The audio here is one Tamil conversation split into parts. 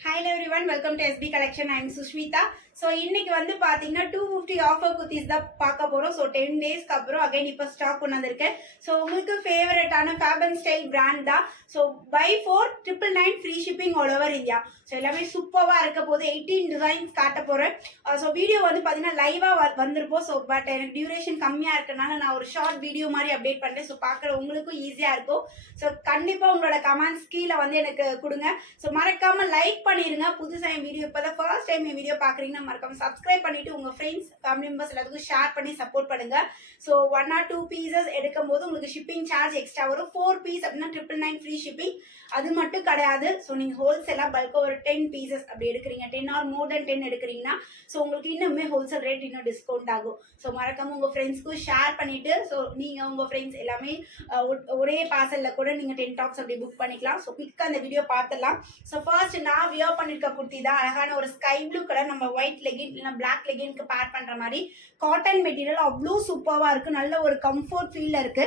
Hi everyone, welcome to SB Collection. I am Sushmita. So இன்னைக்கு வந்து பாத்தீங்கன்னா 250 ஆஃபர் குர்த்திஸ் தான் பார்க்க போறோம். ஸோ 10 டேஸ்க்கு அப்புறம் அகைன் இப்போ ஸ்டாக் கொண்டு வந்திருக்கேன். ஸோ உங்களுக்கு ஃபேவரட்டான ஃபேப் அண்ட் ஸ்டைல் பிராண்ட் தான். So buy 4,999 free shipping all over India. So எல்லாமே சூப்பராக இருக்க போது 18 டிசைன்ஸ் காட்ட போறேன். ஸோ வீடியோ வந்து பாத்தீங்கன்னா லைவா வந்திருப்போம். ஸோ பட் எனக்கு டியூரேஷன் கம்மியா இருக்கனால நான் ஒரு ஷார்ட் வீடியோ மாதிரி அப்டேட் பண்றேன். ஸோ பார்க்குற உங்களுக்கும் ஈஸியா இருக்கும். ஸோ கண்டிப்பா உங்களோட கமெண்ட்ஸ் கீழே வந்து எனக்கு கொடுங்க. ஸோ மறக்காம லைக் பண்ணிருங்க. புதுசாக என் வீடியோ இப்போ தான் ஃபர்ஸ்ட் டைம் என் வீடியோ பார்க்குறீங்கன்னா மறக்காம சப்ஸ்கிரைப் பண்ணிட்டு உங்க ஃப்ரெண்ட்ஸ் ஃபேமிலி மெம்பர்ஸ் எல்லாத்துக்கும் ஷேர் பண்ணி சப்போர்ட் பண்ணுங்க. ஸோ 1 or 2 பீசஸ் எடுக்கும் போது உங்களுக்கு ஷிப்பிங் சார்ஜ் எக்ஸ்ட்ரா வரும். 4 பீஸ் அப்படின்னா 999 ஃப்ரீ ஷிப்பிங். அது மட்டும் கிடையாது. ஸோ நீங்க ஹோல்சேலா பல்கா ஒரு 10 பீசஸ் அப்படி எடுக்கிறீங்க, 10 or more than 10 எடுக்கிறீங்கன்னா ஸோ உங்களுக்கு இன்னுமே ஹோல்சேல் ரேட் இன்னும் டிஸ்கவுண்ட் ஆகும். ஸோ மறக்காம உங்க ஃப்ரெண்ட்ஸ்க்கும் ஷேர் பண்ணிட்டு ஸோ நீங்க உங்க ஃப்ரெண்ட்ஸ் எல்லாமே ஒரே பார்சல்ல கூட நீங்க 10 டாப்ஸ் அப்படி புக் பண்ணிக்கலாம். ஸோ குயிக்கா அந்த வீடியோ பார்த்துடலாம். ஸோ ஃபர்ஸ்ட் நான் வியர் பண்ணிருக்க குர்த்தி தான். அழகான ஒரு ஸ்கை ப்ளூ கலர், நம்ம ஒயிட் லெகின் இல்லைன்னா பிளாக் லெகின்க்கு பேர் பண்ற மாதிரி காட்டன் மெட்டீரியல் அவ்வளோ சூப்பராக இருக்கு. நல்ல ஒரு கம்ஃபர்ட் ஃபீல்ல இருக்கு.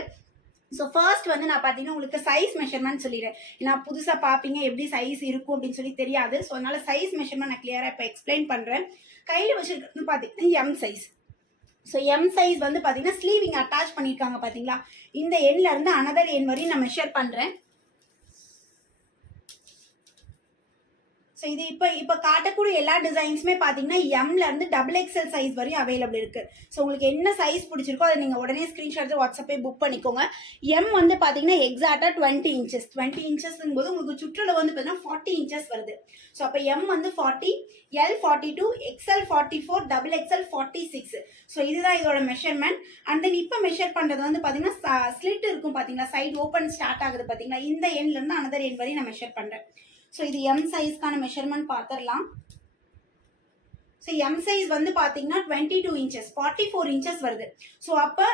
ஸோ ஃபர்ஸ்ட் வந்து நான் பார்த்தீங்கன்னா உங்களுக்கு சைஸ் மெஷர்மெண்ட் சொல்லிடுறேன். நான் புதுசாக பார்ப்பீங்க எப்படி சைஸ் இருக்கும் அப்படின்னு சொல்லி தெரியாது. ஸோ அதனால சைஸ் மெஷர்மெண்ட் நான் கிளியராக இப்போ எக்ஸ்பிளைன் பண்ணுறேன். கையில் வச்சுருக்கிறது பார்த்தீங்கன்னா M size. So M size வந்து பார்த்தீங்கன்னா ஸ்லீவிங் அட்டாச் பண்ணியிருக்காங்க பார்த்தீங்களா. இந்த எண்ணில் இருந்து அனதர் எண் வரையும் நான் மெஷர் பண்ணுறேன். ஸோ இது இப்போ காட்டக்கூடிய எல்லா டிசைன்ஸுமே பார்த்தீங்கன்னா எம்ல இருந்து XXL சைஸ் வரையும் அவைலபிள் இருக்கு. ஸோ உங்களுக்கு என்ன சைஸ் பிடிச்சிருக்கோ அதை நீங்கள் உடனே ஸ்க்ரீன்ஷாட் வாட்ஸ்அப்பே புக் பண்ணிக்கோங்க. எம் வந்து பார்த்தீங்கன்னா எக்ஸாக்டாக 20 இன்ச்சஸ். 20 இன்ச்சஸ்ங்கும் போது உங்களுக்கு சுற்றுலா வந்து பார்த்தீங்கன்னா 40 இன்ச்சஸ் வருது. ஸோ அப்போ எம் வந்து 40, L 42, XL 44, XXL 46. ஸோ இதுதான் இதோட மெஷர்மெண்ட். அண்ட் தென் இப்போ மெஷர் பண்ணுறது வந்து பார்த்தீங்கன்னா ஸ்லிட் இருக்கும் பார்த்தீங்களா, சைடு ஓப்பன் ஸ்டார்ட் ஆகுது பார்த்தீங்களா, இந்த எண்ணிலேருந்து அனதர் எண் வரையும் நான் மெஷர் பண்ணுறேன். ஸோ இது எம் சைஸ்க்கான மெஷர்மெண்ட் பார்த்துடலாம். ஸோ எம் சைஸ் வந்து பார்த்தீங்கன்னா 22 இன்ச்சஸ், 44 இன்ச்சஸ் வருது. ஸோ அப்போ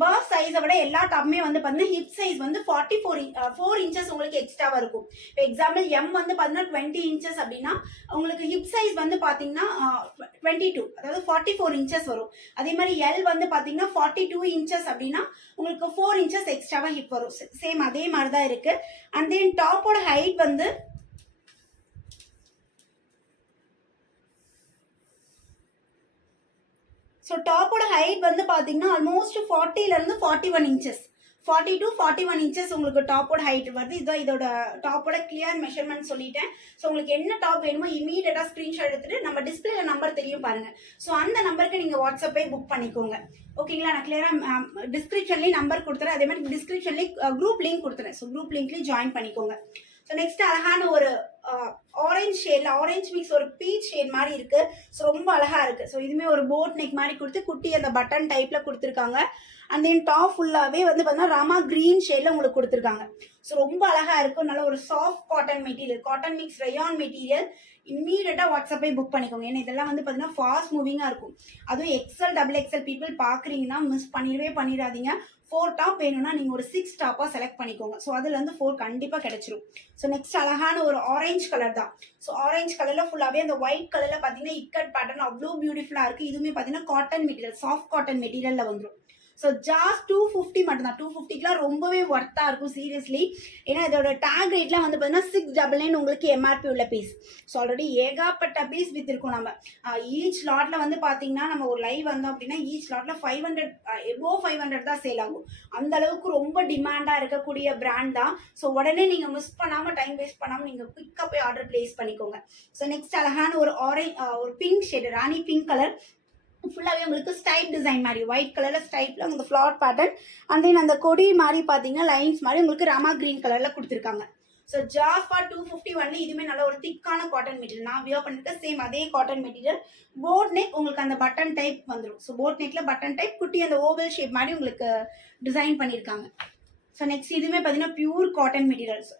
பர்த் சைஸை விட எல்லா டாப்புமே வந்து பார்த்தீங்கன்னா ஹிப் சைஸ் வந்து 4 இன்ச்சஸ் உங்களுக்கு எக்ஸ்ட்ராவாக இருக்கும். இப்போ எக்ஸாம்பிள் எம் வந்து பார்த்தீங்கன்னா 20 இன்ச்சஸ் அப்படின்னா உங்களுக்கு ஹிப் சைஸ் வந்து பார்த்தீங்கன்னா 22, அதாவது 44 இன்ச்சஸ் வரும். அதே மாதிரி எல் வந்து பார்த்தீங்கன்னா 42 இன்ச்சஸ் அப்படின்னா உங்களுக்கு 4 இன்ச்சஸ் எக்ஸ்ட்ராவாக ஹிப் வரும். சேம் அதே மாதிரி தான் இருக்கு. அண்ட் தென் டாப்போட ஹைட் வந்து ஸோ டாப்போட ஹைட் வந்து பார்த்தீங்கன்னா ஆல்மோஸ்ட் 40லேருந்து 41 இன்ச்சஸ், 40 to 41 இன்ச்சஸ் உங்களுக்கு டாப்போட ஹைட் வருது. இதுதான் இதோட டாப்போட கிளியர் மெஷர்மெண்ட் சொல்லிட்டேன். ஸோ உங்களுக்கு என்ன டாப் வேணுமோ இமீடியட்டாக ஸ்க்ரீன்ஷாட் எடுத்துட்டு நம்ம டிஸ்பிளேல நம்பர் தெரியும் பாருங்க. ஸோ அந்த நம்பருக்கு நீங்கள் வாட்ஸ்அப்பே புக் பண்ணிக்கோங்க. ஓகேங்களா. நான் கிளியராக டிஸ்கிரிப்ஷன்லேயும் நம்பர் கொடுத்துறேன். அதே மாதிரி டிஸ்கிரிப்ஷன்லேயும் குரூப் லிங்க் கொடுத்துறேன். ஸோ குரூப் லிங்க்லேயும் ஜாயின் பண்ணிக்கோங்க. ஸோ நெக்ஸ்ட் அழகான ஒரு ஆரஞ்ச் ஷேட்ல, ஆரஞ்ச் மிக்ஸ் ஒரு பீச் ஷேட் மாதிரி இருக்கு. ஸோ ரொம்ப அழகா இருக்கு. ஸோ இதுவுமே ஒரு போட் நெக் மாதிரி கொடுத்து குட்டி அந்த பட்டன் டைப்ல கொடுத்துருக்காங்க. அண்ட் தென் டாப் ஃபுல்லாவே வந்து பார்த்தீங்கன்னா ராமா கிரீன் ஷேட்ல உங்களுக்கு கொடுத்துருக்காங்க. ஸோ ரொம்ப அழகா இருக்கும். நல்ல ஒரு soft cotton material, cotton mix rayon material. இம்மீடியட்டா வாட்ஸ்அப்பே புக் பண்ணிக்கோங்க. ஏன்னா இதெல்லாம் வந்து பார்த்தீங்கன்னா ஃபாஸ்ட் மூவிங்கா இருக்கும். அதுவும் XL XXL பீப்புள் பார்க்குறீங்கன்னா மிஸ் பண்ணிடாதீங்க. 4 டாப் வேணும்னா நீங்க ஒரு 6 டாப்பா செலக்ட் பண்ணிக்கோங்க. ஸோ அதுல இருந்து 4 கண்டிப்பா கிடைச்சிரும். ஸோ நெக்ஸ்ட் அழகான ஒரு ஆரஞ்சு கலர் தான். ஸோ ஆரஞ்சு கலர்ல ஃபுல்லாவே அந்த ஒயிட் கலர்ல பாத்தீங்கன்னா இக்கட் பேட்டர்ன் அவ்வளோ பியூட்டிஃபுல்லா இருக்கு. இதுவுமே பாத்தீங்கன்னா காட்டன் மெட்டீரியல், சாஃப்ட் காட்டன் மெட்டீரியல்ல வந்துடும். ஸோ ஜாஸ்ட் 250 மட்டும்தான். 250க்குலாம் ரொம்பவே ஒர்த்தா இருக்கும் சீரியஸ்லி. ஏன்னா இதோட டேக் ரேட்லாம் வந்து பார்த்தீங்கன்னா 699 உங்களுக்கு MRP உள்ள பீஸ். ஸோ ஆல்ரெடி ஏகாப்பட்ட பீஸ் வித்திருக்கோம் நம்ம. ஈச் லாட்ல வந்து பார்த்தீங்கன்னா நம்ம ஒரு லைவ் வந்தோம் அப்படின்னா ஈச் லாட்ல 500 எபோ 500 தான் சேல் ஆகும். அந்த அளவுக்கு ரொம்ப டிமாண்டா இருக்கக்கூடிய பிராண்ட் தான். ஸோ உடனே நீங்க மிஸ் பண்ணாம டைம் வேஸ்ட் பண்ணாம நீங்க குயிக்கா போய் ஆர்டர் பிளேஸ் பண்ணிக்கோங்க. ஸோ நெக்ஸ்ட் அழகான ஒரு ஒரு பிங்க் ஷேடு, ராணி பிங்க் கலர். ஃபுல்லாகவே உங்களுக்கு ஸ்டைப் டிசைன் மாதிரி ஒயிட் கலரில் ஸ்டைப்பில் உங்களுக்கு ஃப்ளார் பேட்டர்ன். அண்ட் தென் அந்த கொடி மாதிரி பார்த்தீங்கன்னா லைன்ஸ் மாதிரி உங்களுக்கு ராமா கிரீன் கலரில் கொடுத்துருக்காங்க. ஸோ ஜாஸ்ட் ஃபார் 251 இதுவுமே நல்ல ஒரு திக்கான காட்டன் மெட்டீரியல். நான் வியர் பண்ணிருக்கேன் சேம் அதே காட்டன் மெட்டீரியல். போட் நெக் உங்களுக்கு அந்த பட்டன் டைப் வந்துடும். ஸோ போட் நெக்ல பட்டன் டைப் குட்டி அந்த ஓவல் ஷேப் மாதிரி உங்களுக்கு டிசைன் பண்ணியிருக்காங்க. ஸோ நெக்ஸ்ட் இதுவுமே பார்த்தீங்கன்னா பியூர் காட்டன் மெட்டீரியல்ஸ்.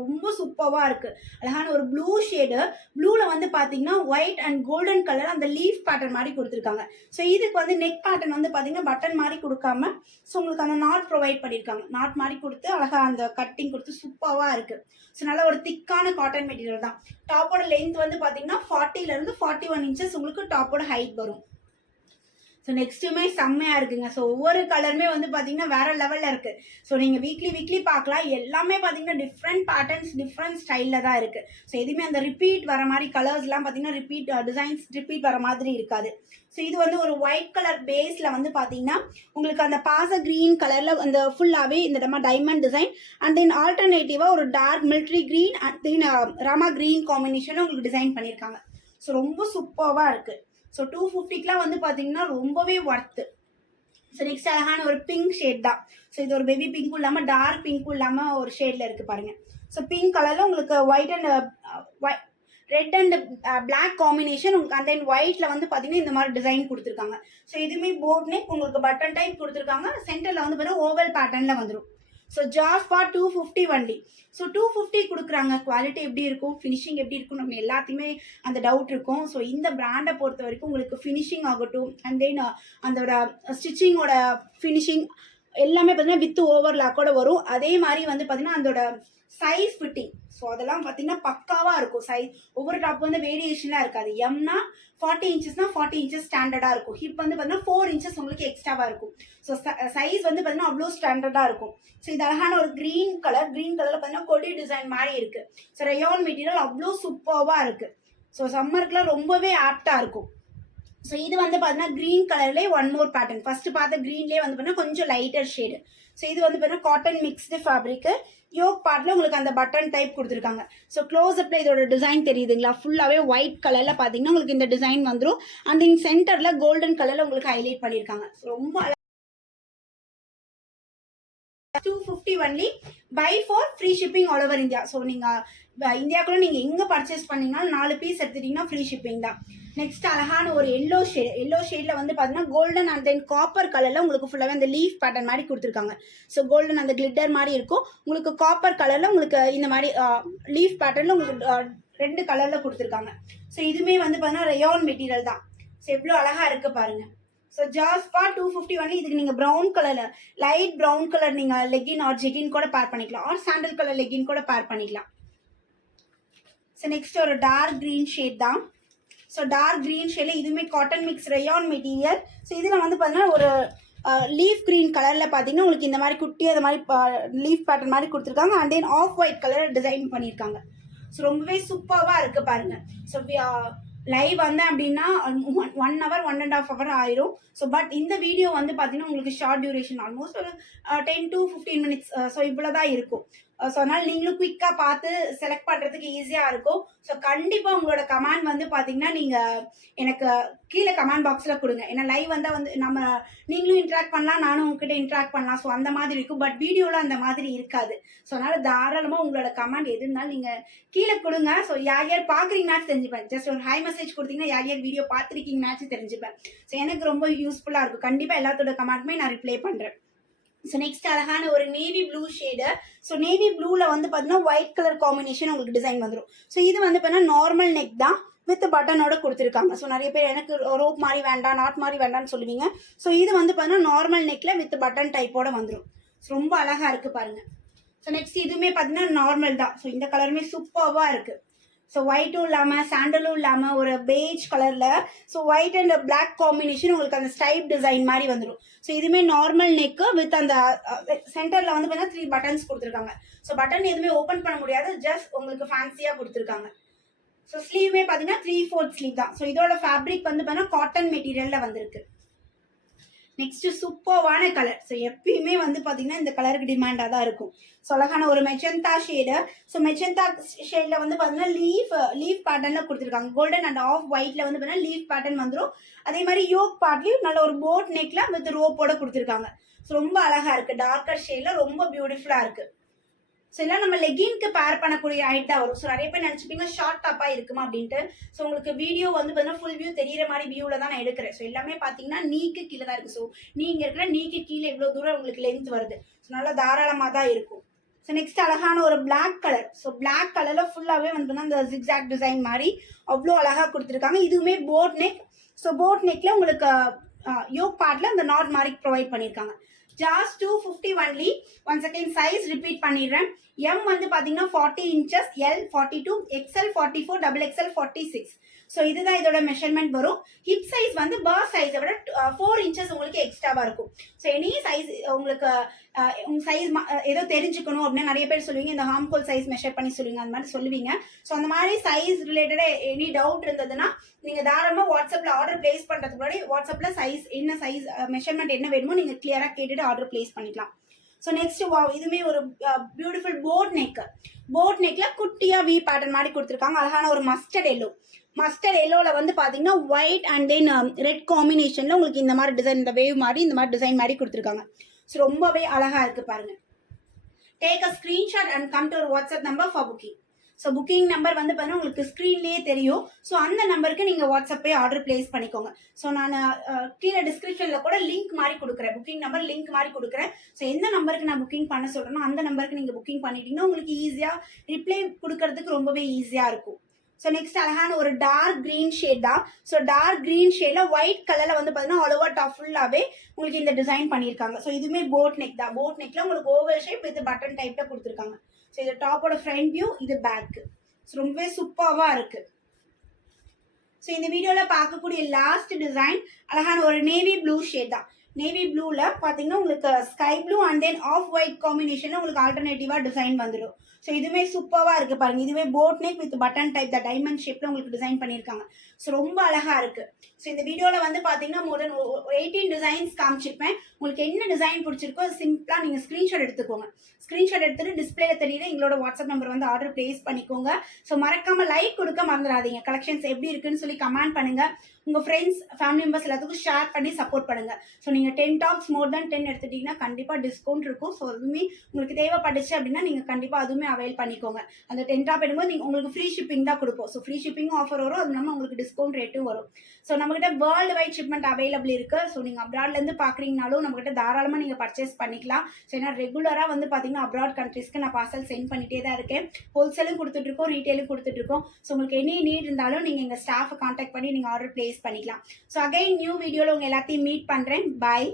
ரொம்ப சூப்பராக இருக்கு. அழகான ஒரு ப்ளூ ஷேடு. ப்ளூவில் வந்து பார்த்தீங்கன்னா ஒயிட் அண்ட் கோல்டன் கலர் அந்த லீஃப் பேட்டர்ன் மாதிரி கொடுத்துருக்காங்க. ஸோ இதுக்கு வந்து நெக் பேட்டர்ன் வந்து பார்த்தீங்கன்னா பட்டன் மாதிரி கொடுக்காம ஸோ உங்களுக்கு அந்த நாட் ப்ரொவைட் பண்ணியிருக்காங்க. நாட் மாதிரி கொடுத்து அழகாக அந்த கட்டிங் கொடுத்து சூப்பராக இருக்கு. ஸோ நல்ல ஒரு திக்கான காட்டன் மெட்டீரியல் தான். டாப்போட லென்த் வந்து பார்த்தீங்கன்னா 40லேருந்து 41 இன்ச்சஸ் உங்களுக்கு டாப்போட ஹைட் வரும். ஸோ நெக்ஸ்ட்டுமே செம்மையாக இருக்குங்க. ஸோ ஒவ்வொரு கலருமே வந்து பார்த்தீங்கன்னா வேறு லெவலில் இருக்குது. ஸோ நீங்கள் வீக்லி பார்க்கலாம். எல்லாமே பார்த்தீங்கன்னா டிஃப்ரெண்ட் பேட்டர்ன்ஸ், டிஃப்ரெண்ட் ஸ்டைலில் தான் இருக்குது. ஸோ எதுவுமே அந்த ரிப்பீட் வர மாதிரி கலர்ஸ்லாம் பார்த்தீங்கன்னா ரிப்பீட் டிசைன்ஸ் ரிப்பீட் வர மாதிரி இருக்காது. ஸோ இது வந்து ஒரு ஒயிட் கலர் பேஸில் வந்து பார்த்தீங்கன்னா உங்களுக்கு அந்த பாச க்ரீன் கலரில் அந்த ஃபுல்லாகவே இந்த டைமண்ட் டிசைன் அண்ட் தென் ஆல்டர்னேட்டிவாக ஒரு dark military green and then Rama green காம்பினேஷனில் உங்களுக்கு டிசைன் பண்ணியிருக்காங்க. ஸோ ரொம்ப சூப்பராக இருக்குது. ஸோ 250க்குலாம் வந்து பார்த்தீங்கன்னா ரொம்பவே ஒர்த்து. ஸோ நெக்ஸ்ட் அழகான ஒரு பிங்க் ஷேட் தான். ஸோ இது ஒரு பேபி பிங்க்கும் இல்லாமல் டார்க் பிங்க்கும் இல்லாமல் ஒரு ஷேடில் இருக்குது பாருங்கள். ஸோ பிங்க் கலரில் உங்களுக்கு white and red and black combination and then ஒயிட்ல வந்து பார்த்தீங்கன்னா இந்த மாதிரி டிசைன் கொடுத்துருக்காங்க. ஸோ இதுவுமே போட் நெக் உங்களுக்கு பட்டன் டைப் கொடுத்துருக்காங்க. சென்டரில் வந்து பார்த்தீங்கன்னா ஓவல் பேட்டர்னில் வந்துடும். ஸோ ஜாஸ் ஃபார் 250 வண்டி. ஸோ 250 கொடுக்குறாங்க. குவாலிட்டி எப்படி இருக்கும், ஃபினிஷிங் எப்படி இருக்கும், நம்ம எல்லாத்தையுமே அந்த டவுட் இருக்கும். ஸோ இந்த பிராண்டை பொறுத்த வரைக்கும் உங்களுக்கு ஃபினிஷிங் ஆகட்டும் அண்ட் தென் அதோட ஸ்டிச்சிங்கோட ஃபினிஷிங் எல்லாமே பார்த்தீங்கன்னா வித் ஓவர்லாக்கோட வரும். அதே மாதிரி வந்து பார்த்தீங்கன்னா அதோட சைஸ் ஃபிட்டிங், ஸோ அதெல்லாம் பார்த்தீங்கன்னா பக்காவாக இருக்கும். சைஸ் ஒவ்வொரு டாப் வந்து வேரியேஷனாக இருக்காது. எம்னா 40 இன்ச்சஸ்னா 40 இன்ச்சஸ் ஸ்டாண்டர்டாக இருக்கும். ஹிப் வந்து பார்த்தீங்கன்னா 4 இன்ச்சஸ் உங்களுக்கு எக்ஸ்ட்ராவாக இருக்கும். ஸோ சைஸ் வந்து பார்த்தீங்கன்னா அவ்வளோ ஸ்டாண்டர்டாக இருக்கும். ஸோ இது அழகான ஒரு க்ரீன் கலரில் பார்த்தீங்கன்னா கொடி டிசைன் மாதிரி இருக்குது. ஸோ ரயான் மெட்டீரியல் அவ்வளோ சூப்பராக இருக்குது. ஸோ சம்மருக்குலாம் ரொம்பவே ஆப்டாக இருக்கும். ஸோ இது வந்து பார்த்தீங்கன்னா க்ரீன் கலர்லேயே ஒன் மோர் பேட்டர்ன். ஃபர்ஸ்ட் பார்த்த க்ரீன்லேயே வந்து பார்த்தீங்கன்னா கொஞ்சம் லைட்டர் ஷேடு. ஸோ இது வந்து பார்த்தீங்கன்னா காட்டன் மிக்ஸ்டு ஃபேப்ரிக்கு. யோக் பார்ட்டில் உங்களுக்கு அந்த பட்டன் டைப் கொடுத்துருக்காங்க. ஸோ க்ளோஸ்அப்பில் இதோட டிசைன் தெரியுதுங்களா? ஃபுல்லாகவே ஒயிட் கலரில் பார்த்தீங்கன்னா உங்களுக்கு இந்த டிசைன் வந்துடும். அண்ட் இந்த சென்டரில் கோல்டன் கலரில் உங்களுக்கு ஹைலைட் பண்ணியிருக்காங்க. ஸோ ரொம்ப 250 only buy 4 free shipping all over India. So நீங்கள் இந்தியாக்குள்ள நீங்கள் எங்கே பர்ச்சேஸ் பண்ணீங்கன்னாலும் 4 பீஸ் எடுத்துட்டீங்கன்னா ஃப்ரீ ஷிப்பிங் தான். நெக்ஸ்ட் அழகான ஒரு எல்லோ ஷேடில் வந்து பார்த்தீங்கன்னா கோல்டன் அண்ட் தென் காப்பர் கலரில் உங்களுக்கு ஃபுல்லாகவே அந்த லீஃப் பேட்டர்ன் மாதிரி கொடுத்துருக்காங்க. ஸோ கோல்டன் அந்த கிளிட்டர் மாதிரி இருக்கும். உங்களுக்கு காப்பர் கலரில் உங்களுக்கு இந்த மாதிரி லீஃப் பேட்டர்னில் உங்களுக்கு 2 கலரில் கொடுத்துருக்காங்க. ஸோ இதுவுமே வந்து பார்த்தீங்கன்னா ரயான் மெட்டீரியல் தான். ஸோ எவ்வளோ அழகாக இருக்குது பாருங்கள். So just for 250 only. இதுக்கு நீங்கள் ப்ரௌன் கலரில் லைட் ப்ரௌன் கலர் நீங்கள் லெகின் ஆர் ஜெகின் கூட பேர் பண்ணிக்கலாம், ஆர் சாண்டல் கலர் லெகின் கூட பேர் பண்ணிக்கலாம். ஸோ நெக்ஸ்ட் ஒரு டார்க் க்ரீன் ஷேட் தான். ஸோ டார்க் க்ரீன் ஷேடில் இதுவுமே cotton mix rayon material. So இதில் வந்து பார்த்தீங்கன்னா ஒரு லீஃப் க்ரீன் கலரில் பார்த்தீங்கன்னா உங்களுக்கு இந்த மாதிரி குட்டி அது மாதிரி லீஃப் பேட்டர்ன் மாதிரி கொடுத்துருக்காங்க. And then off white colour design பண்ணியிருக்காங்க. ஸோ ரொம்பவே சூப்பராக இருக்குது பாருங்கள். ஸோ லைவ் வந்தேன் அப்படின்னா 1 hour 1.5 hour ஆயிரும். ஸோ பட் இந்த வீடியோ வந்து பார்த்தீங்கன்னா உங்களுக்கு ஷார்ட் டியூரேஷன் ஆல்மோஸ்ட் ஒரு 10 to 15 minutes. ஸோ இவ்வளோ தான் இருக்கும். ஸோ அதனால் நீங்களும் குயிக்காக பார்த்து செலக்ட் பண்ணுறதுக்கு ஈஸியாக இருக்கும். ஸோ கண்டிப்பாக உங்களோட கமெண்ட் வந்து பார்த்தீங்கன்னா நீங்கள் எனக்கு கீழே கமெண்ட் பாக்ஸில் கொடுங்க. ஏன்னா லைவ் வந்தால் வந்து நம்ம நீங்களும் இன்ட்ராக்ட் பண்ணலாம், நானும் உங்ககிட்ட இன்ட்ராக்ட் பண்ணலாம். ஸோ அந்த மாதிரி இருக்கும். பட் வீடியோவில் அந்த மாதிரி இருக்காது. ஸோ அதனால் தாராளமாக உங்களோட கமெண்ட் எது இருந்தாலும் நீங்கள் கீழே கொடுங்க. ஸோ யார் பார்க்குறீங்கன்னாச்சும் தெரிஞ்சுப்பேன். ஜஸ்ட் ஒரு ஹை மெசேஜ் கொடுத்தீங்கன்னா யார் வீடியோ பார்த்துருக்கீங்கன்னாச்சும் தெரிஞ்சுப்பேன். ஸோ எனக்கு ரொம்ப யூஸ்ஃபுல்லாக இருக்கும். கண்டிப்பாக எல்லாத்தோட கமெண்ட்டுமே நான் ரிப்ளை பண்ணுறேன். ஸோ நெக்ஸ்ட் அழகான ஒரு navy blue shade. So navy ப்ளூவில் வந்து பார்த்தீங்கன்னா ஒயிட் கலர் காம்பினேஷன் உங்களுக்கு டிசைன் வந்துடும். ஸோ இது வந்து பார்த்தீங்கன்னா நார்மல் நெக் தான் வித் பட்டனோட கொடுத்துருக்காங்க. ஸோ நிறைய பேர் எனக்கு ரோப் மாதிரி வேண்டாம், நாட் மாதிரி வேண்டாம்னு சொல்லுவீங்க. ஸோ இது வந்து பார்த்தீங்கன்னா நார்மல் நெக்கில் வித் பட்டன் டைப்போட வந்துடும். ஸோ ரொம்ப அழகாக இருக்குது பாருங்கள். ஸோ நெக்ஸ்ட் இதுவுமே பார்த்தீங்கன்னா நார்மல் தான். ஸோ இந்த கலருமே சூப்பராக இருக்குது. ஸோ ஒயிட்டும் இல்லாமல் சாண்டலும் இல்லாமல் ஒரு பேஜ் கலரில் so white and black combination உங்களுக்கு அந்த ஸ்டைப் டிசைன் மாதிரி வந்துடும். ஸோ இதுவுமே நார்மல் நெக்கு வித் அந்த சென்டரில் வந்து பார்த்தீங்கன்னா 3 buttons கொடுத்துருக்காங்க. ஸோ பட்டன் எதுவுமே ஓப்பன் பண்ண முடியாது, ஜஸ்ட் உங்களுக்கு ஃபேன்சியாக கொடுத்துருக்காங்க. ஸோ ஸ்லீவுமே பார்த்தீங்கன்னா 3/4 ஸ்லீவ் தான். ஸோ இதோட ஃபேப்ரிக் வந்து பார்த்தீங்கன்னா காட்டன் மெட்டீரியலில் வந்திருக்கு. Next சூப்பர்வான colour. ஸோ எப்பயுமே வந்து பார்த்தீங்கன்னா இந்த கலருக்கு டிமாண்டாக தான் இருக்கும். ஸோ அழகான ஒரு மெஜந்தா ஷேடு. ஸோ மெஜந்தா ஷேடில் வந்து பார்த்தீங்கன்னா லீஃப் பேட்டர்னில் கொடுத்துருக்காங்க. கோல்டன் அண்ட் ஆஃப் ஒயிட்டில் வந்து பார்த்தீங்கன்னா லீஃப் பேட்டர்ன் வந்துடும். அதே மாதிரி யோக் பார்ட்லையும் நல்ல ஒரு போட் நெக்கில் வித் ரோப்போட கொடுத்துருக்காங்க. ஸோ ரொம்ப அழகாக இருக்குது. டார்க்கர் ஷேடில் ரொம்ப பியூட்டிஃபுல்லாக இருக்குது. ஸோ எல்லாம் நம்ம லெகின்க்கு பேர் பண்ணக்கூடிய ஹைட் தான் வரும். ஸோ நிறைய பேர் நினச்சிப்பீங்க ஷார்ட் டாப்பாக இருக்குமா அப்படின்ட்டு. ஸோ உங்களுக்கு வீடியோ வந்து பார்த்தீங்கன்னா ஃபுல் வியூ தெரியிற மாதிரி வியூவில் தான் நான் எடுக்கிறேன். ஸோ எல்லாமே பார்த்தீங்கன்னா நீக்கு கீழே தான் இருக்குது. ஸோ நீங்கள் இருக்கிற நீக்கு கீழே இவ்வளோ தூரம் உங்களுக்கு லென்த் வருது. ஸோ நல்லா தாராளமாக தான் இருக்கும். ஸோ நெக்ஸ்ட் அழகான ஒரு பிளாக் கலர். ஸோ பிளாக் கலரில் ஃபுல்லாகவே வந்து அந்த ஜிக்ஸாக் டிசைன் மாதிரி அவ்வளோ அழகாக கொடுத்துருக்காங்க. இதுவுமே போட் நெக். ஸோ போட் நெக்கில் உங்களுக்கு யோக் பார்ட்டில் அந்த நாட் மாதிரி ப்ரொவைட் பண்ணியிருக்காங்க. Just 250 only. One second size repeat பண்ணிடுறேன். எம் வந்து பார்த்தீங்கன்னா 40 inches, L 42, XL 44, double XL 46. So இதுதான் இதோட மெஷர்மெண்ட் வரும். ஹிப் சைஸ் வந்து பர் சைஸை விட 4 inches உங்களுக்கு எக்ஸ்ட்ராவாக இருக்கும். ஸோ எனி சைஸ் உங்களுக்கு உங்கள் சைஸ் ஏதோ தெரிஞ்சுக்கணும் அப்படின்னு நிறைய பேர் சொல்லுவீங்க, இந்த ஹார்ம்கோல் சைஸ் மெஷர் பண்ணி சொல்லுவீங்க, அந்த மாதிரி சொல்லுவீங்க. ஸோ அந்த மாதிரி சைஸ் ரிலேட்டடாக எனி டவுட் இருந்ததுன்னா நீங்கள் தாராளமாக வாட்ஸ்அப்பில் ஆர்டர் பிளேஸ் பண்ணுறதுக்கு முன்னாடி வாட்ஸ்அப்பில் சைஸ் என்ன சைஸ் மெஷர்மெண்ட் என்ன வேணுமோ நீங்கள் கிளியராக கேட்டுட்டு ஆர்டர் பிளேஸ் பண்ணிக்கலாம். ஸோ நெக்ஸ்ட் இதுவுமே ஒரு பியூட்டிஃபுல் போட் நெக். போட் நெக்ல குட்டியாக வி பேட்டர்ன் மாதிரி கொடுத்துருக்காங்க. அழகான ஒரு மஸ்டர்ட் எல்லோ. மஸ்டர்ட் எல்லோவில் வந்து பார்த்தீங்கன்னா ஒயிட் அண்ட் தென் ரெட் காம்பினேஷனில் உங்களுக்கு இந்த மாதிரி டிசைன், இந்த வேவ் மாதிரி இந்த மாதிரி டிசைன் மாதிரி கொடுத்துருக்காங்க. ஸோ ரொம்பவே அழகாக இருக்குது பாருங்கள். Take a screenshot and come to ஒரு WhatsApp number for booking. So booking number வந்து பார்த்தீங்கன்னா உங்களுக்கு ஸ்க்ரீன்லேயே தெரியும். ஸோ அந்த நம்பருக்கு நீங்கள் வாட்ஸ்அப்பே ஆர்டர் பிளேஸ் பண்ணிக்கோங்க. ஸோ நான் கீழே டிஸ்கிரிப்ஷனில் கூட லிங்க் மாதிரி கொடுக்குறேன், புக்கிங் நம்பர் லிங்க் மாதிரி கொடுக்குறேன். ஸோ எந்த நம்பருக்கு நான் புக்கிங் பண்ண சொல்கிறேனோ அந்த நம்பருக்கு நீங்கள் புக்கிங் பண்ணிட்டீங்கன்னா உங்களுக்கு ஈஸியாக ரிப்ளை கொடுக்கறதுக்கு ரொம்பவே ஈஸியாக இருக்கும். ஸோ நெக்ஸ்ட் அழகான ஒரு டார்க் க்ரீன் ஷேட் தான். ஸோ டார்க் க்ரீன் ஷேடில் ஒயிட் கலரில் வந்து பார்த்தீங்கன்னா ஆல் ஓவர் டாப் ஃபுல்லாகவே உங்களுக்கு இந்த டிசைன் பண்ணியிருக்காங்க. ஸோ இதுவுமே போட் நெக் தான். போட் நெக்கில் உங்களுக்கு ஓவல் ஷேப் வித் பட்டன் டைப்பில் கொடுத்துருக்காங்க. ஸோ இது டாப்போட ஃப்ரண்ட் வியூ, இது பேக்கு. ஸோ ரொம்பவே சூப்பராக இருக்குது. ஸோ இந்த வீடியோவில் பார்க்கக்கூடிய லாஸ்ட் டிசைன் அழகான ஒரு நேவி ப்ளூ ஷேட் தான். நேவி ப்ளூவில் பார்த்தீங்கன்னா உங்களுக்கு sky blue and then off white காம்பினேஷனில் உங்களுக்கு ஆல்டர்னேட்டிவாக டிசைன் வந்துடும். ஸோ இதுவுமே சூப்பராக இருக்குது பாருங்கள். இதுவே boat neck with button type the diamond ஷேப்பில் உங்களுக்கு டிசைன் பண்ணியிருக்காங்க. ஸோ ரொம்ப அழகாக இருக்குது. ஸோ இந்த வீடியோவில் வந்து பார்த்தீங்கன்னா மோர் தென் 18 டிசைன்ஸ் காமிச்சிருப்பேன். உங்களுக்கு என்ன டிசைன் பிடிச்சிருக்கோ சிம்பிளாக நீங்கள் ஸ்க்ரீன்ஷாட் எடுத்துக்கோங்க. ஸ்க்ரீன்ஷாட் எடுத்துகிட்டு டிஸ்பிளேல தெரியுது எங்களோட வாட்ஸ்அப் நம்பர் வந்து ஆர்டர் பிளேஸ் பண்ணிக்கோங்க. ஸோ மறக்காமல் லைக் கொடுக்க மறந்துடாதீங்க. கலெக்ஷன்ஸ் எப்படி இருக்குன்னு சொல்லி கமெண்ட் பண்ணுங்கள். உங்கள் ஃப்ரெண்ட்ஸ் ஃபேமிலி மெம்பர்ஸ் எல்லாத்துக்கும் ஷேர் பண்ணி சப்போர்ட் பண்ணுங்கள். ஸோ நீங்கள் 10 டாப்ஸ் மோர் தென் 10 எடுத்துட்டிங்கன்னா கண்டிப்பாக டிஸ்கவுண்ட் இருக்கும். ஸோ அதுவுமே உங்களுக்கு தேவைப்பட்டுச்சு அப்படின்னா நீங்கள் கண்டிப்பாக அதுவுமே அவைல் பண்ணிக்கோங்க. அந்த 10 டாப் எடுக்கும்போது நீங்கள் உங்களுக்கு ஃப்ரீ ஷிப்பிங் தான் கொடுப்போம். ஸோ ஃப்ரீ ஷிப்பிங்கும் ஆஃபர் வரும், அது இல்லாமல் உங்களுக்கு டிஸ்கவுண்ட் ரேட்டும் வரும். ஸோ நம்மகிட்ட வேர்ல்டு வைட் ஷிப்மெண்ட் அவைலபிள் இருக்குது. ஸோ நீங்கள் அப்ராட்லேருந்து பார்க்குறீங்கனாலும் நம்மகிட்ட தாராளமாக நீங்கள் பர்ச்சேஸ் பண்ணிக்கலாம். ஸோ ஏன்னா ரெகுலராக வந்து பார்த்தீங்கன்னா அப்ராட் கண்ட்ரீஸ்க்கு நான் பார்சல் சென்ட் பண்ணிகிட்டே தான் இருக்கேன். ஹோல்சேலும் கொடுத்துட்ருக்கோம், ரீட்டெயிலும் கொடுத்துட்ருக்கோம். ஸோ உங்களுக்கு எனி நீட் இருந்தாலும் நீங்கள் எங்கள் ஸ்டாஃபை கான்டாக்ட் பண்ணி நீங்கள் ஆர்டர் பிளேஸ் பண்ணிக்கலாம். ஸோ அகைன் நியூ வீடியோவில் உங்கள் எல்லாத்தையும் மீட் பண்ணுறேன். பாய்.